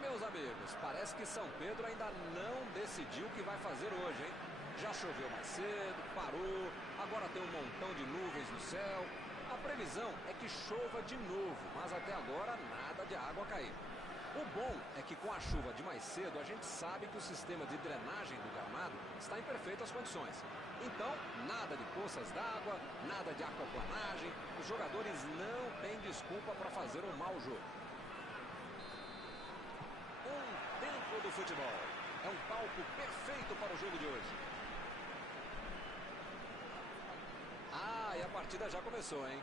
Meus amigos, parece que São Pedro ainda não decidiu o que vai fazer hoje, hein? Já choveu mais cedo, parou, agora tem um montão de nuvens no céu. A previsão é que chova de novo, mas até agora nada de água cair. O bom é que com a chuva de mais cedo, a gente sabe que o sistema de drenagem do gramado está em perfeitas condições. Então, nada de poças d'água, nada de aquaplanagem. Os jogadores não têm desculpa para fazer um mau jogo. Um templo do futebol. É um palco perfeito para o jogo de hoje. Ah, e a partida já começou, hein?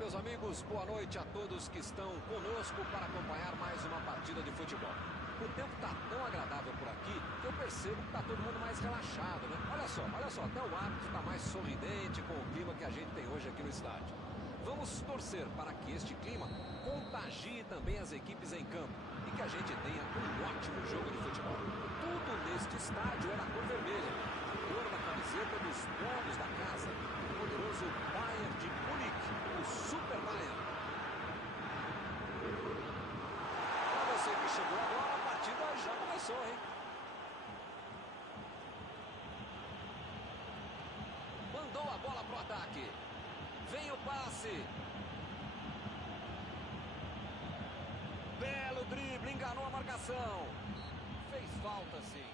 meus amigos, boa noite a todos que estão conosco para acompanhar mais uma partida de futebol. O tempo está tão agradável por aqui que eu percebo que está todo mundo mais relaxado, né? Olha só, até o árbitro está mais sorridente com o clima que a gente tem hoje aqui no estádio. Vamos torcer para que este clima contagie também as equipes em campo e que a gente tenha um ótimo jogo de futebol. Tudo neste estádio é na cor vermelha, a cor da camiseta dos donos da casa, o poderoso Bayern de Munique, o Super Bayern. Para você que chegou agora, a partida já começou, hein? Mandou a bola pro ataque. Vem o passe. Belo drible, enganou a marcação. Fez falta, sim.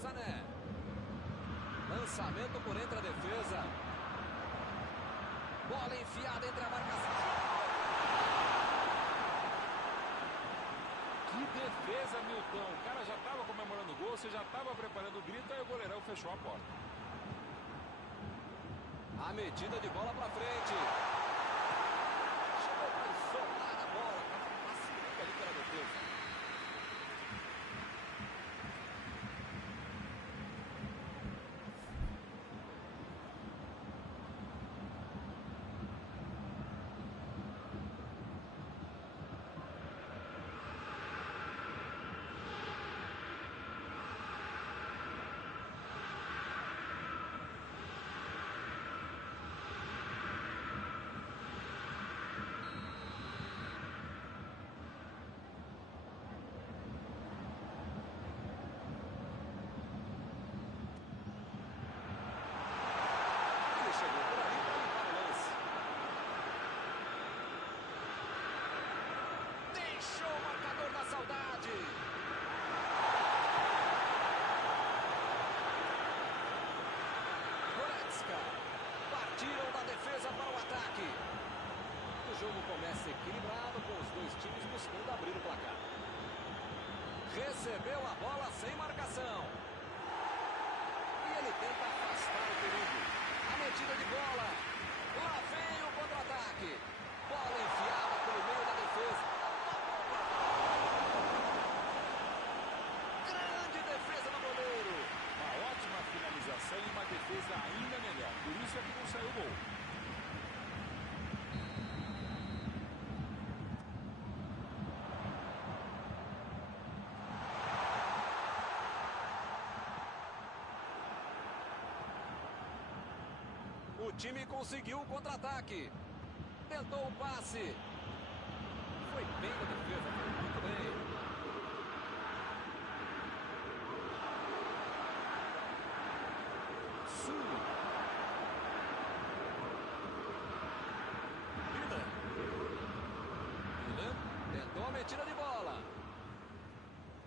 Sané. Lançamento por entre a defesa. Bola enfiada entre a marcação. Que defesa, Milton. O cara já estava comemorando o gol, você já estava preparando o grito, aí o goleirão fechou a porta. A metida de bola para frente. Chegou para soltar a bola. Estava passeando ali pela defesa. Partiram da defesa para o ataque. O jogo começa equilibrado, com os dois times buscando abrir o placar. Recebeu a bola sem marcação. E ele tenta afastar o perigo. A metida de bola. Lá vem o contra-ataque. Bola enfiada pelo meio da defesa. Grande defesa do goleiro. Uma ótima finalização e uma defesa ainda melhor. Por isso é que não saiu o gol. O time conseguiu o contra-ataque. Tentou o passe. Foi bem na defesa, foi muito bem. Tira de bola.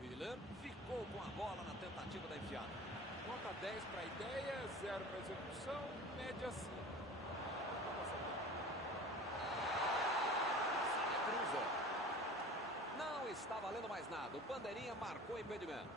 Miller ficou com a bola na tentativa da enfiada. Nota 10 para a ideia, 0 para a execução, média 5. Cruza. Não está valendo mais nada. O bandeirinha marcou impedimento.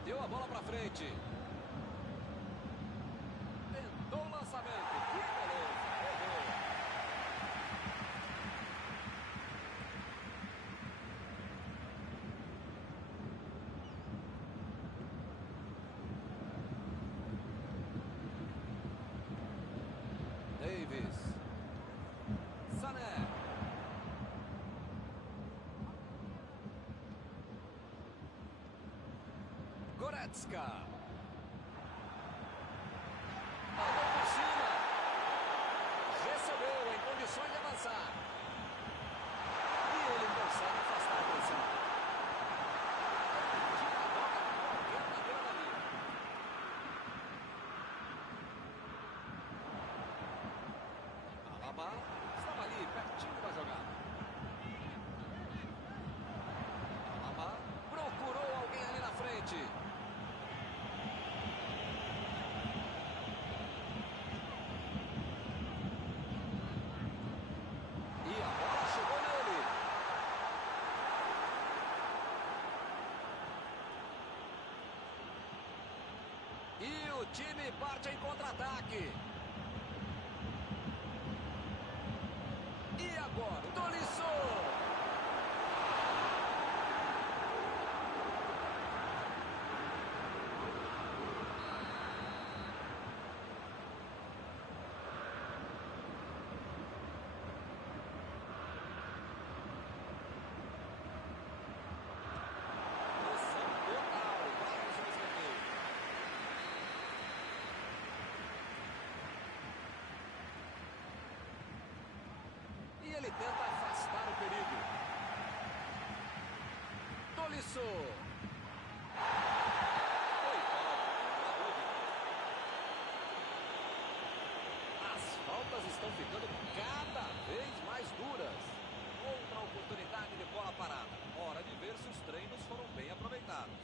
Meteu a bola para frente. Tentou o lançamento. Que beleza. Errou. Davis. Sané. Goretzka. Mandou por cima. Recebeu em condições de avançar. E ele consegue afastar a pressão. Tira a bola de qualquer maneira dali. Alaba estava ali, pertinho da jogada. Alaba procurou alguém ali na frente. E a bola chegou nele. E o time parte em contra-ataque. E agora, Tolisso. Pressão total, vários escanteios. E ele tenta afastar o perigo. Tolisso. Foi falta, uma dúvida. As faltas estão ficando cada vez mais duras. Outra oportunidade de bola parada. Hora de ver se os treinos foram bem aproveitados.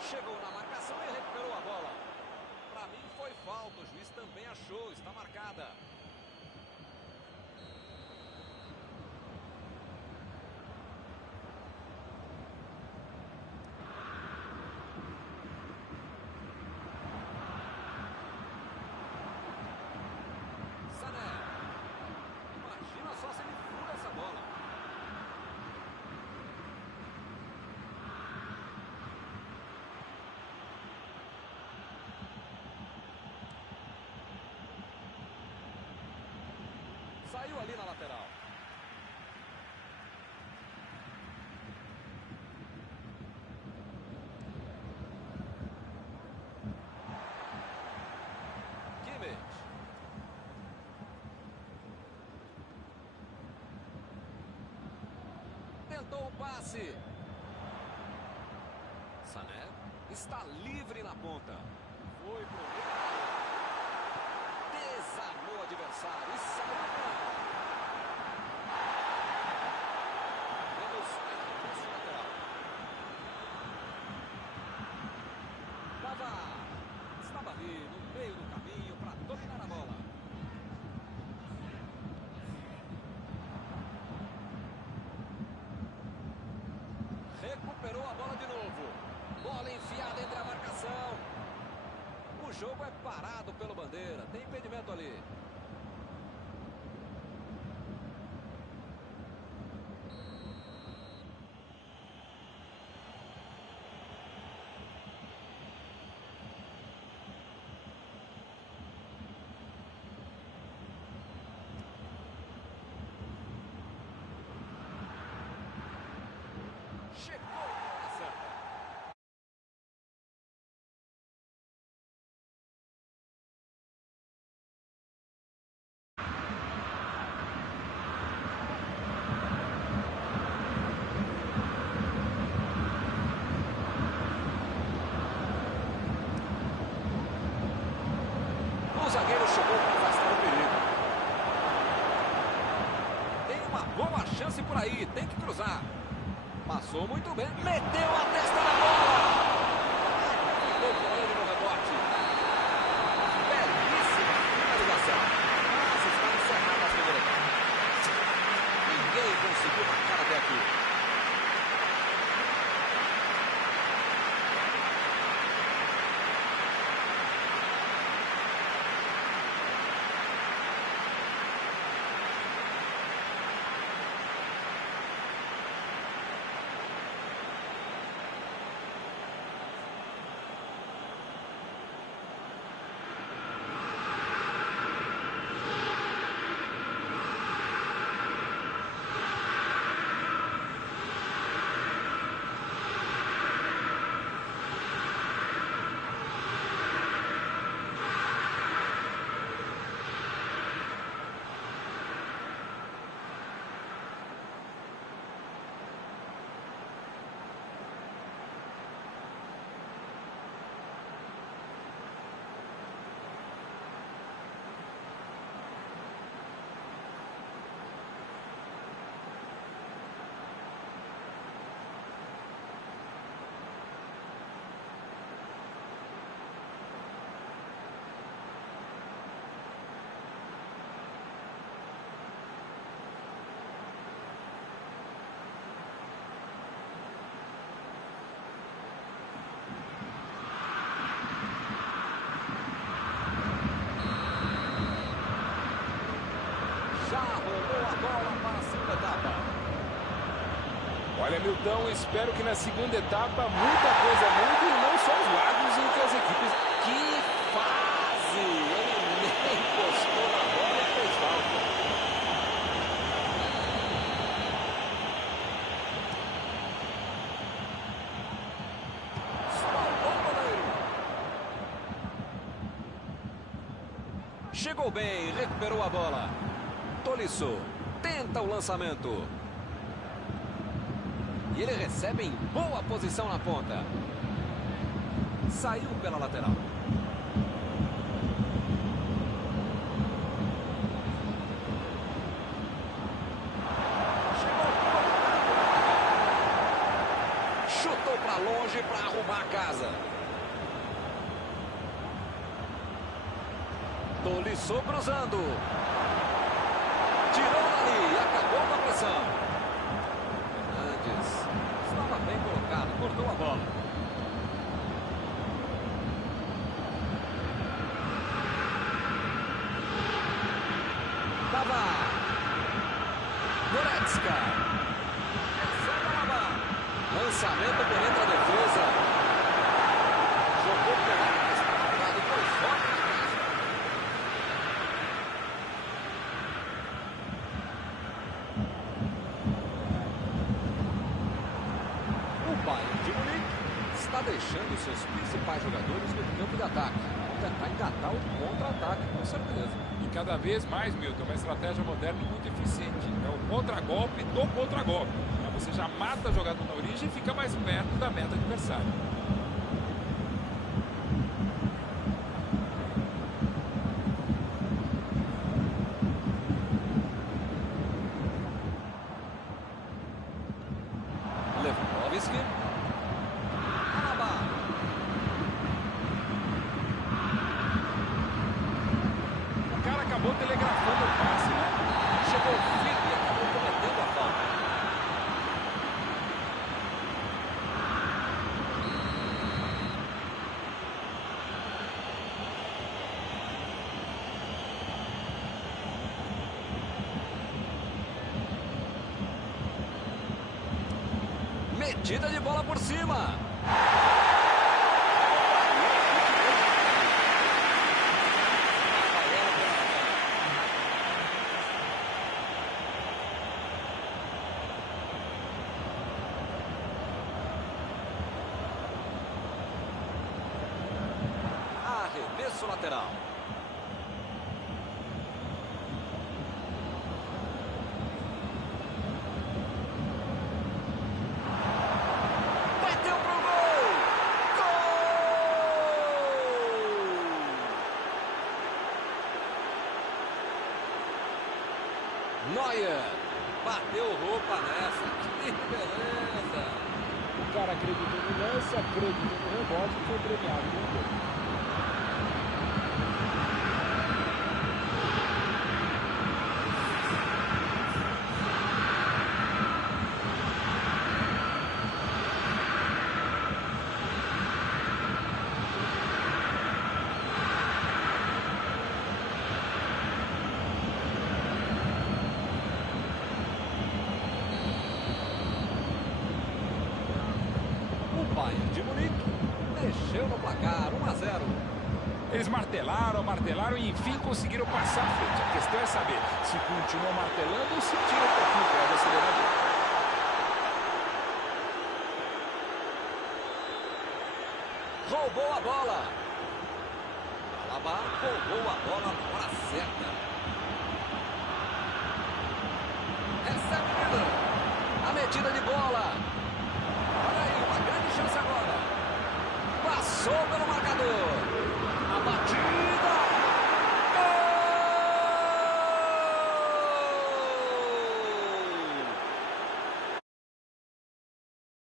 Chegou na marcação e recuperou a bola. Para mim foi falta, o juiz também achou, está marcada. Sané. Imagina só se ele fura essa bola. Saiu ali na lateral. Kimmich. Tentou o passe. Sané está livre na ponta. Foi pro meio. Desarmou o adversário e saiu. Vemos arremesso lateral. Estava ali no meio do caminho para dominar a bola. Recuperou a bola de novo. Bola enfiada entre a marcação. O jogo é parado pelo Bandeira. Tem impedimento ali. Chegou na hora certa. O zagueiro chegou para afastar o perigo. Tem uma boa chance por aí, tem que cruzar. Passou muito bem, meteu a testa na bola. Ficou com ele no rebote. Belíssima finalização. Mas está encerrada a primeira etapa. Ninguém conseguiu marcar a Olha, Milton, espero que na segunda etapa muita coisa mude e não só os lados entre as equipes. Que fase! Ele nem encostou na bola e fez falta. Espalmou o goleiro. Chegou bem, recuperou a bola. Tolisso tenta o lançamento. E ele recebe em boa posição na ponta. Saiu pela lateral. Chegou. Chutou para longe para arrumar a casa. Tolisso cruzando. Tirou dali e acabou com a pressão. Fernandes estava bem colocado, cortou a bola. Dava. Goretzka. Recebe a bola. Lançamento por entre a defesa. Jogou pela área, estava e foi forte de casa. O Bayern de Munique está deixando seus principais jogadores no campo de ataque. Vão tentar engatar o contra-ataque, com certeza. E cada vez mais, Milton, uma estratégia moderna e muito eficiente. É o contra-golpe do contra-golpe. Você já mata o jogador na origem e fica mais perto da meta adversária. Lewandowski. Alaba. O cara acabou telegrafando o passe, né? Chegou firme e acabou cometendo a falta. Metida de bola por cima. Arremesso lateral. Bateu pro gol! Gol! Neuer bateu roupa nessa. Que beleza! O cara acreditou no lance, acreditou no rebote e foi premiado com o gol. O Bayern de Munique mexeu no placar, 1-0. Eles martelaram e enfim conseguiram passar à frente. A questão é saber se continuam martelando ou se tira um pouquinho o pé do acelerador. Roubou a bola. Alaba roubou a bola na hora certa. Recebe Miller. A metida de bola.